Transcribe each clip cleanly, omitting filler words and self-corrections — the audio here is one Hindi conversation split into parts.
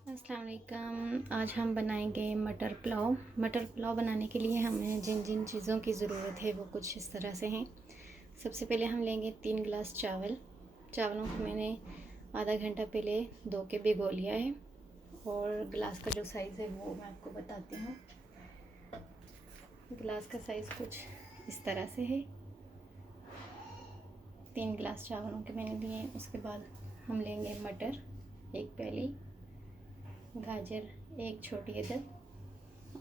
अस्सलाम वालेकुम। आज हम बनाएंगे मटर पुलाव। मटर पुलाव बनाने के लिए हमें जिन जिन चीज़ों की ज़रूरत है वो कुछ इस तरह से हैं। सबसे पहले हम लेंगे 3 गिलास चावल। चावलों को मैंने आधा घंटा पहले धो के भिगो लिया है। और गिलास का जो साइज़ है वो मैं आपको बताती हूँ। गिलास का साइज़ कुछ इस तरह से है। 3 गिलास चावलों के मैंने लिए। उसके बाद हम लेंगे मटर 1 प्याली, गाजर 1 छोटी अदद,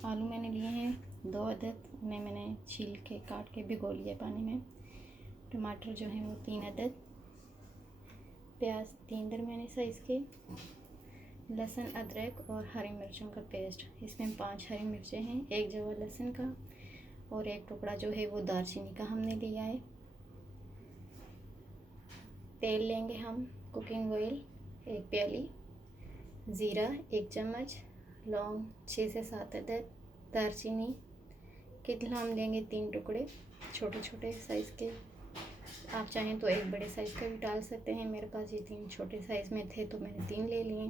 आलू मैंने लिए हैं 2 अदद, उन्हें मैंने छील के काट के भिगो लिया पानी में। टमाटर जो है वो 3 अदद, प्याज 3 दरमियाने साइज़ के, लहसुन अदरक और हरी मिर्चों का पेस्ट। इसमें 5 हरी मिर्चें हैं, 1 जवा लहसुन का और 1 टुकड़ा जो है वो दालचीनी का हमने लिया है। तेल लेंगे हम, कुकिंग ऑयल 1 प्याली, ज़ीरा 1 चम्मच, लौंग 6 से 7 अदद, दालचीनी के हम लेंगे 3 टुकड़े छोटे छोटे साइज़ के। आप चाहें तो एक बड़े साइज़ का भी डाल सकते हैं। मेरे पास ये 3 छोटे साइज़ में थे तो मैंने 3 ले लिए।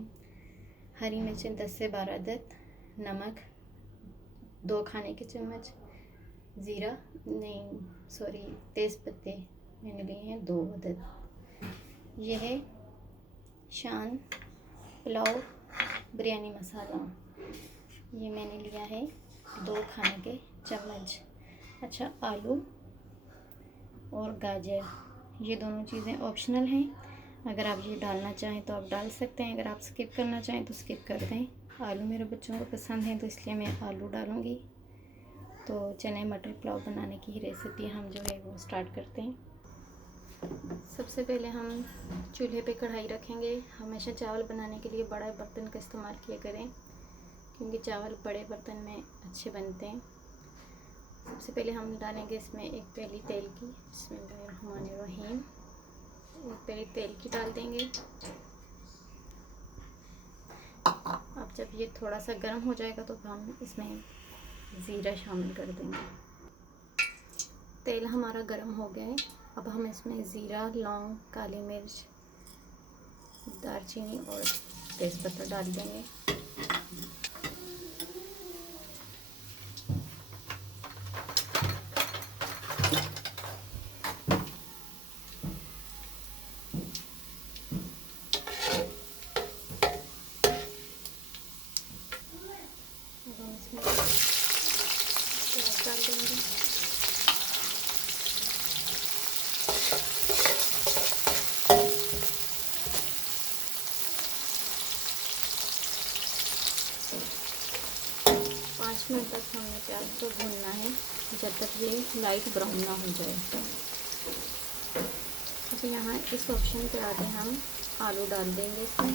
हरी मिर्चें 10 से 12 अदद, नमक 2 खाने के चम्मच, ज़ीरा नहीं सॉरी तेज़पत्ते मैंने लिए हैं 2 अदद। यह है शान पुलाव बिरयानी मसाला, ये मैंने लिया है 2 खाने के चम्मच। अच्छा, आलू और गाजर ये दोनों चीज़ें ऑप्शनल हैं। अगर आप ये डालना चाहें तो आप डाल सकते हैं, अगर आप स्किप करना चाहें तो स्किप कर दें। आलू मेरे बच्चों को पसंद है तो इसलिए मैं आलू डालूँगी। तो चने मटर पुलाव बनाने की रेसिपी हम जो है वो स्टार्ट करते हैं। सबसे पहले हम चूल्हे पे कढ़ाई रखेंगे। हमेशा चावल बनाने के लिए बड़ा बर्तन का इस्तेमाल किया करें क्योंकि चावल बड़े बर्तन में अच्छे बनते हैं। सबसे पहले हम डालेंगे इसमें 1 प्याली तेल की, बिस्मिल्लाहिर्रहमानिर्रहीम। 1 प्याली तेल की डाल देंगे। अब जब ये थोड़ा सा गर्म हो जाएगा तो हम इसमें ज़ीरा शामिल कर देंगे। तेल हमारा गर्म हो गया है। अब हम इसमें ज़ीरा, लौंग, काली मिर्च, दालचीनी और तेज़पत्ता डाल देंगे। अब हम इसमें प्याज डाल देंगे। पाँच मिनट तक हमें प्याज को भूनना है जब तक ये लाइट ब्राउन ना हो जाए। तो यहाँ इस ऑप्शन पे आके हम आलू डाल देंगे इसमें।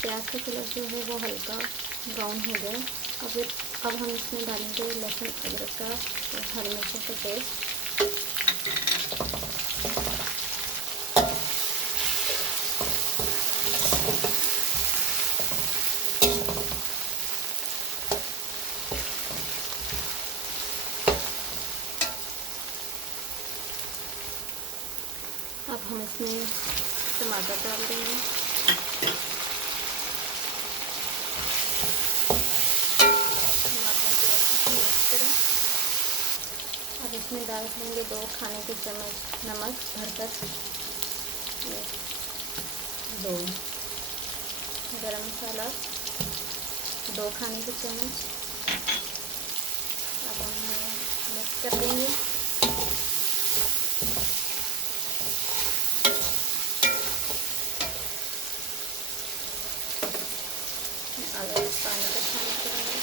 प्याज का कलर जो है वो हल्का ब्राउन हो गया। अब हम इसमें डालेंगे लहसुन अदरक का और हरी मिर्चों का पेस्ट। अब हम इसमें टमाटर डाल देंगे। टमाटर को अच्छे से मिक्स करें। अब इसमें डाल देंगे 2 खाने के चम्मच नमक भरकर, 2 गरम मसाला 2 खाने के चम्मच। अब हम मिक्स कर देंगे। आधा पानी का शामिल करेंगे।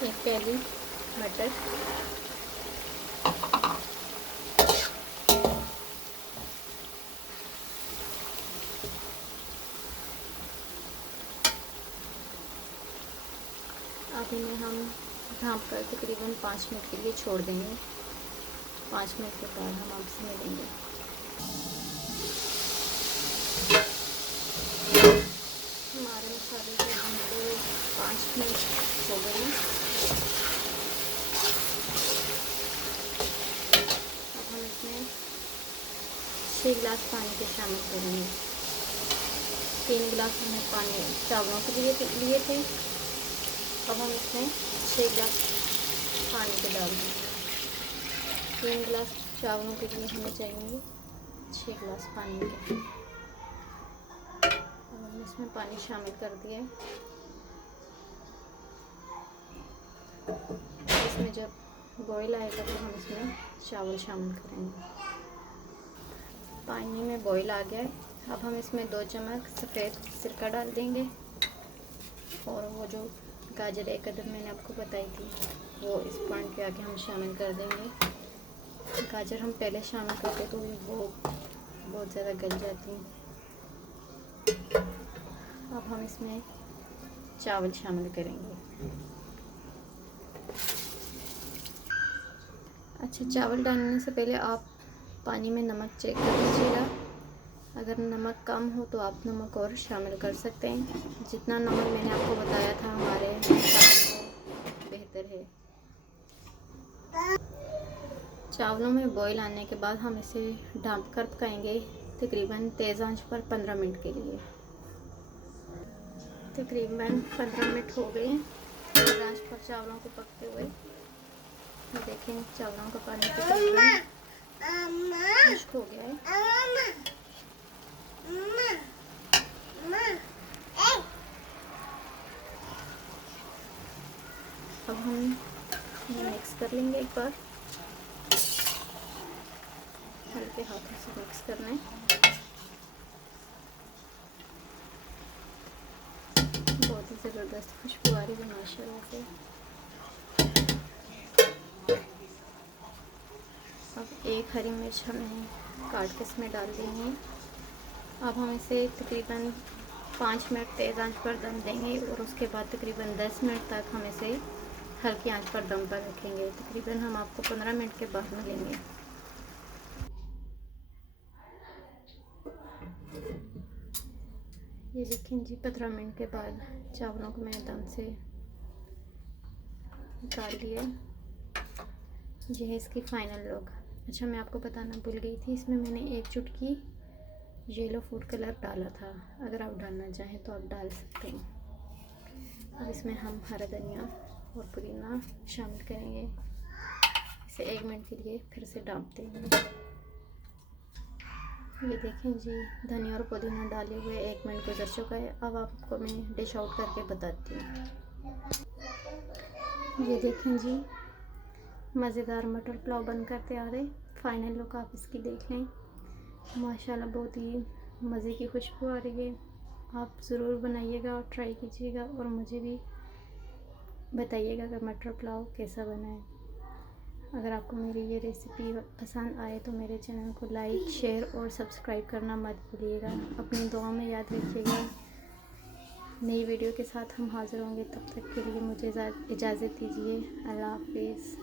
1 प्याली मटर, अब इन्हें हम ढाँप कर तकरीबन 5 मिनट के लिए छोड़ देंगे। 5 मिनट के बाद हम आपसे मिलेंगे। हमारे मसाले को भूनते हुए 5 मिनट हो गए हैं। अब हम इसमें 6 गिलास पानी के शामिल करेंगे। 3 गिलास हमने पानी चावलों के लिए थे। अब हम इसमें 6 गिलास पानी के डाल देंगे। 3 गिलास चावलों के लिए हमें चाहिए 6 गिलास पानी के। अब हमने इसमें पानी शामिल कर दिया है। इसमें जब बॉईल आएगा तो हम इसमें चावल शामिल करेंगे। पानी में बॉईल आ गया है। अब हम इसमें 2 चम्मच सफ़ेद सिरका डाल देंगे और वो जो गाजर एक अदद मैंने आपको बताई थी वो इस पॉइंट पे आके हम शामिल कर देंगे। गाजर हम पहले शामिल करते तो वो बहुत ज़्यादा गल जाती हैं। अब हम इसमें चावल शामिल करेंगे। अच्छा, चावल डालने से पहले आप पानी में नमक चेक कर लीजिएगा। अगर नमक कम हो तो आप नमक और शामिल कर सकते हैं। जितना नमक मैंने आपको बताया था हमारे हिसाब बेहतर है। चावलों में बॉईल आने के बाद हम इसे ढक कर पकाएंगे तकरीबन तेज़ आंच पर 15 मिनट के लिए। तकरीबन 15 मिनट हो गए हैं तेज़ आंच पर चावलों को पकते हुए। देखें चावलों का पानी तकरीबन खुश्क हो गया है। अब हम मिक्स कर लेंगे एक बार। हल्के हाथों से मिक्स करना है। बहुत ही ज़बरदस्त खुशबू आ रही है माशाल्लाह से। अब एक हरी मिर्च हमने काट के इसमें डाल दी है। अब हम इसे तकरीबन 5 मिनट तेज़ आंच पर दम देंगे और उसके बाद तकरीबन 10 मिनट तक हम इसे हल्की आंच पर दम पर रखेंगे। तकरीबन हम आपको 15 मिनट के बाद मिलेंगे। ये देखें जी, 15 मिनट के बाद चावलों को मैंने दम से निकाल लिया। ये है इसकी फाइनल लुक। अच्छा, मैं आपको बताना भूल गई थी, इसमें मैंने 1 चुटकी येलो फूड कलर डाला था। अगर आप डालना चाहें तो आप डाल सकते हैं। अब इसमें हम हरा धनिया और पुदीना शामिल करेंगे। इसे 1 मिनट के लिए फिर से ढक देंगे। ये देखें जी, धनिया और पुदीना डाले हुए 1 मिनट गुजर चुका है। अब आपको मैं डिश आउट करके बताती हूँ। ये देखें जी, मज़ेदार मटर पुलाव बनकर तैयार है। फाइनल लुक आप इसकी देख लें। माशाल्लाह बहुत ही मज़े की खुशबू आ रही है। आप ज़रूर बनाइएगा और ट्राई कीजिएगा और मुझे भी बताइएगा कि मटर पुलाव कैसा बना है। अगर आपको मेरी ये रेसिपी पसंद आए तो मेरे चैनल को लाइक, शेयर और सब्सक्राइब करना मत भूलिएगा। अपनी दुआ में याद रखिएगा। नई वीडियो के साथ हम हाज़िर होंगे। तब तक के लिए मुझे इजाज़त दीजिए। अल्लाह हाफ़िज़।